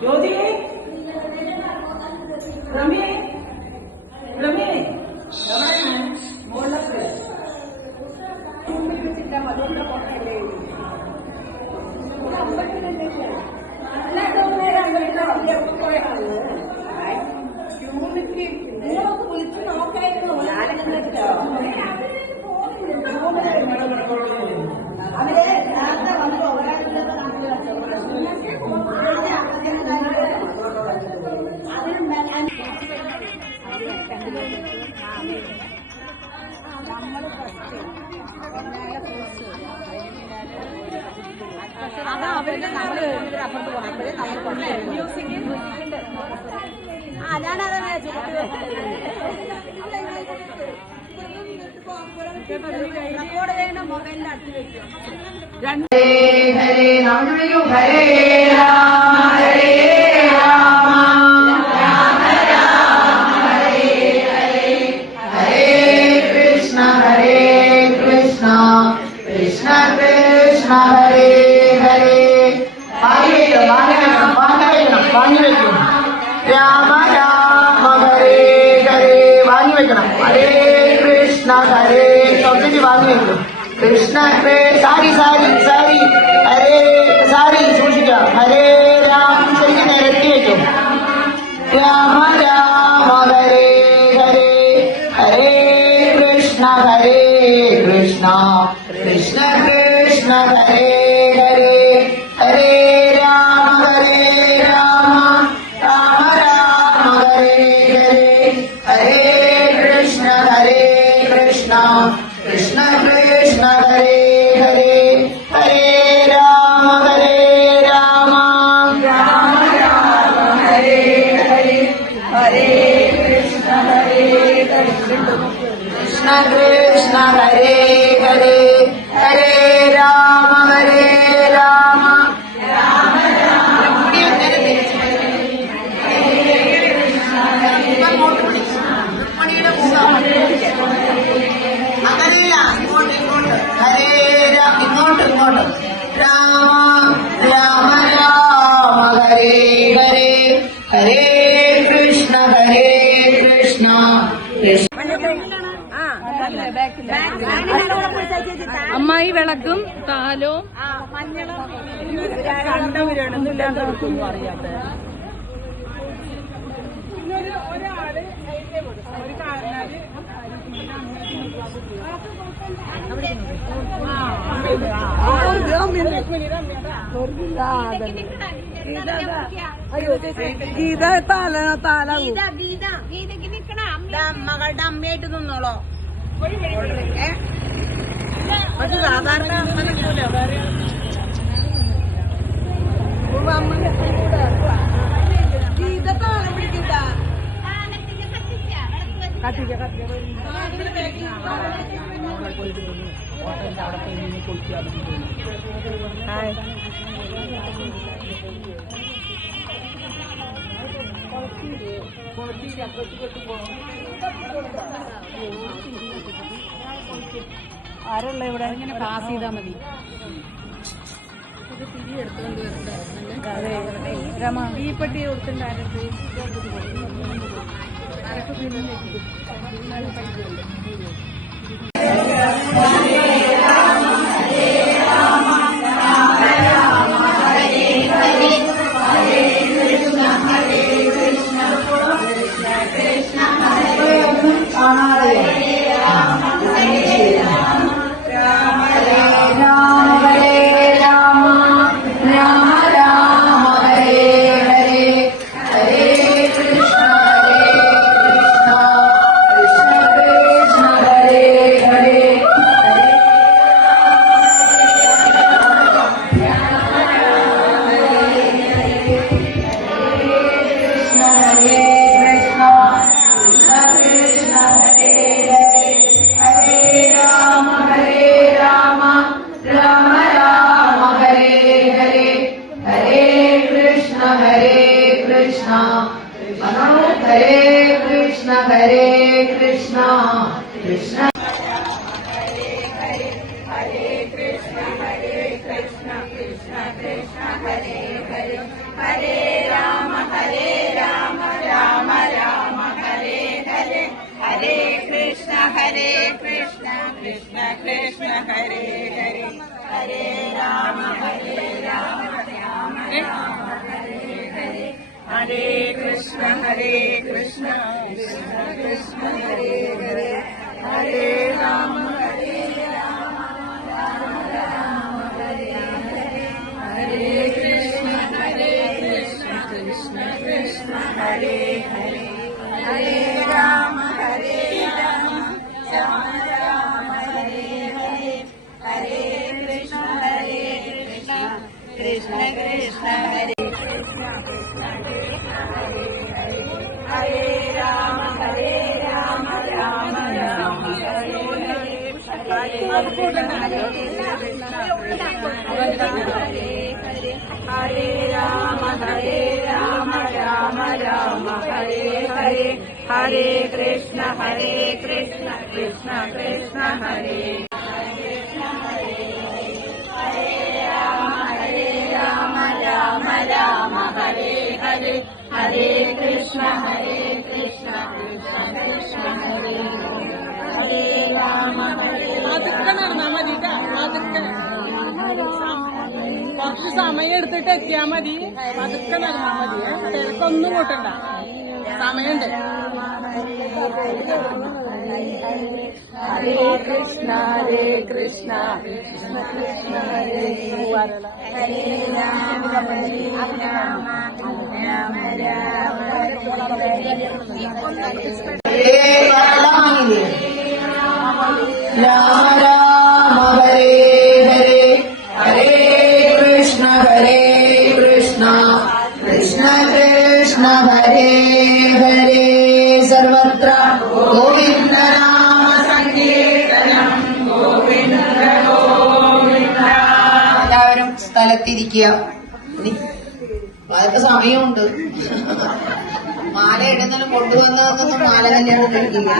ജ്യോതി രമി രമി മോളൊക്കെ അതുകൊണ്ട് പോട്ടല്ലേ വിളിച്ചു നോക്കായിരുന്നു അവരെ നേരത്തെ വന്ന് അതാ അവരുടെ നമ്മള് അപ്പുറത്ത് പോകണേ ഞാനതാ റെക്കോർഡ് ചെയ്യണം മൊബൈലിൽ അടുത്ത് വെക്കും. ഹരേ ഹരേ ഹരേ രാമ ഹരേ രാമ രാമ രാമ ഹരേ ഹരേ ഹരേ കൃഷ്ണ കൃഷ്ണ കൃഷ്ണ ഹരേ ഹരേ. വാങ്ങി വയ്ക്കും രാമ രാമ ഹരേ ഹരേ വാങ്ങി വെക്കണം. ഹരേ കൃഷ്ണ ഹരേ കുറച്ചിട്ട് വാങ്ങി വെക്കും. കൃഷ്ണ സാരി സാരി സാരി ഹരേ സാരി സൂക്ഷിക്കാം. ഹരേ രാം ശരിക്കും നിരത്തി വെക്കും. രാമ രാമ ഹരേ ഹരേ ഹരേ കൃഷ്ണ കൃഷ്ണ കൃഷ്ണ ഹരേ ഹരേ ഹരേ രാമ രാമ രാമ ഹരേ ഹരേ ഹരേ കൃഷ്ണ കൃഷ്ണ കൃഷ്ണ ഹരേ ഹരേ ഹരേ രാമ രാമ രാമ ഹരേ ഹരേ ഹരേ കൃഷ്ണ കൃഷ്ണ ഹരേ ഹരേ ഹരേ രാമ രാമ രാമ അങ്ങനെയില്ല ഇങ്ങോട്ട് ഹരേ ഇങ്ങോട്ട് രാമ രാമ രാമ ഹരേ ഹരേ ഹരേ കൃഷ്ണ കൃഷ്ണ അമ്മായി വിളക്കും താലവും കണ്ടവരാണെന്നില്ലാതൊന്നും അറിയാത്ത ഒരാള് ഒരു കാരണാല് ഗീത മകളുടെ അമ്മയായിട്ട് നിന്നോളോ. പക്ഷെ സാധാരണ അമ്മ നിൽക്കൂല. ഗീത താളം പിടിക്കണ്ട. ആരുള്ള ഇവിടെ ഇങ്ങനെ പാസ് ചെയ്താൽ മതി. ഈ പെട്ടി കൊടുത്തിട്ടുണ്ടായിരുന്നു. ഹരേ ഹരേ കൃഷ്ണ ഹരേ കൃഷ്ണ കൃഷ്ണ കൃഷ്ണ ഹരേ ഹരേ ഹരേ രാമ ഹരേ രാമ രാമ രാമ ഹരേ ഹരേ ഹരേ കൃഷ്ണ കൃഷ്ണ കൃഷ്ണ ഹരേ ഹരേ ഹരേ രാമ ഹരേ രാമ രാമ രാമ ഹരേ ഹരേ ഹരേ കൃഷ്ണ കൃഷ്ണ കൃഷ്ണ ഹരേ ഹരേ രാമ ഹരേ രാമ രാമ രാമ ഹരേ ഹരേ ഹരേ രാമ ഹരേ രാമ രാമ രാമ ഹരേ ഹരേ ഹരേ കൃഷ്ണ കൃഷ്ണ കൃഷ്ണ ഹരേ രാമ രാമ ഹരേ ഹരേ ഹരേ കൃഷ്ണ കൃഷ്ണ കൃഷ്ണ ഹരേ ഹരേ രാമ ഹരേ അതൊക്കെ നടന്നാ മതി അതൊക്കെ കുറച്ച് സമയം എടുത്തിട്ട് എത്തിയാ മതി. അതൊക്കെ നടന്നാ മതി. തിരക്കൊന്നും കൂട്ടണ്ട. സമയമുണ്ട്. ഹരേ കൃഷ്ണ കൃഷ്ണ കൃഷ്ണ ഹരേ ഹരേ രാമ ഹരേ രാമ രാമ രാമ രാമ രാമ ഹരേ ഹരേ ഹരേ കൃഷ്ണ കൃഷ്ണ കൃഷ്ണ ഹരേ ഹരേ സർവത്ര ഗോവിന്ദ നാമ സങ്കീർത്തനം ഗോവിന്ദ ഗോവിന്ദ. എല്ലാവരും സ്ഥലത്തിരിക്കുക. അതൊക്കെ സമയമുണ്ട്. മാല ഇടുന്നതിന് കൊണ്ടുവന്നതെന്നൊന്നും മാല കല്യാണം കഴിക്കില്ല.